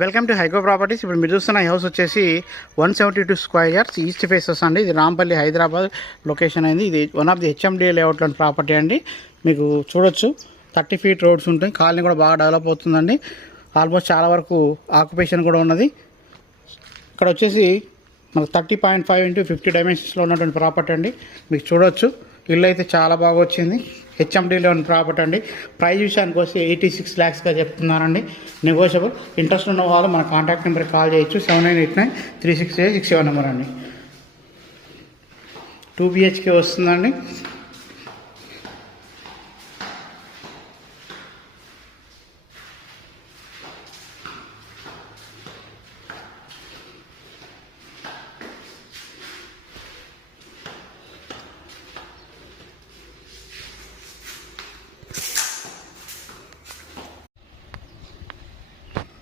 Welcome to హైకో properties. ఇప్పుడు మీరు చూస్తున్న ఈ హౌస్ వచ్చేసి 172 స్క్వేర్ యార్డ్స్ ఈస్ట్ ఫేసెస్ అండి. ఇది రాంపల్లి హైదరాబాద్ లొకేషన్ అయింది. ఇది వన్ ఆఫ్ ది హెచ్ఎండి లేఅవుట్లోని ప్రాపర్టీ అండి. మీకు చూడొచ్చు 30 ఫీట్ రోడ్స్ ఉంటాయి. కాలనీ కూడా బాగా డెవలప్ అవుతుందండి. ఆల్మోస్ట్ చాలా వరకు ఆక్యుపేషన్ కూడా ఉన్నది. ఇక్కడ వచ్చేసి మనకు 30.5 into 50 డైమెన్షన్స్లో ఉన్నటువంటి ప్రాపర్టీ అండి. మీకు చూడొచ్చు ఇల్లు అయితే చాలా బాగా వచ్చింది. హెచ్ఎండిలో ఉన్న ప్రాపర్టీ అండి. ప్రైస్ విషయానికి వస్తే 86 lakhsగా చెప్తున్నారండి. నెగోషియబుల్. ఇంట్రెస్ట్ ఉన్న వాళ్ళు మన కాంటాక్ట్ నెంబర్కి కాల్ చేయొచ్చు. 79893686 నెంబర్ అండి. 2 BHK వస్తుందండి.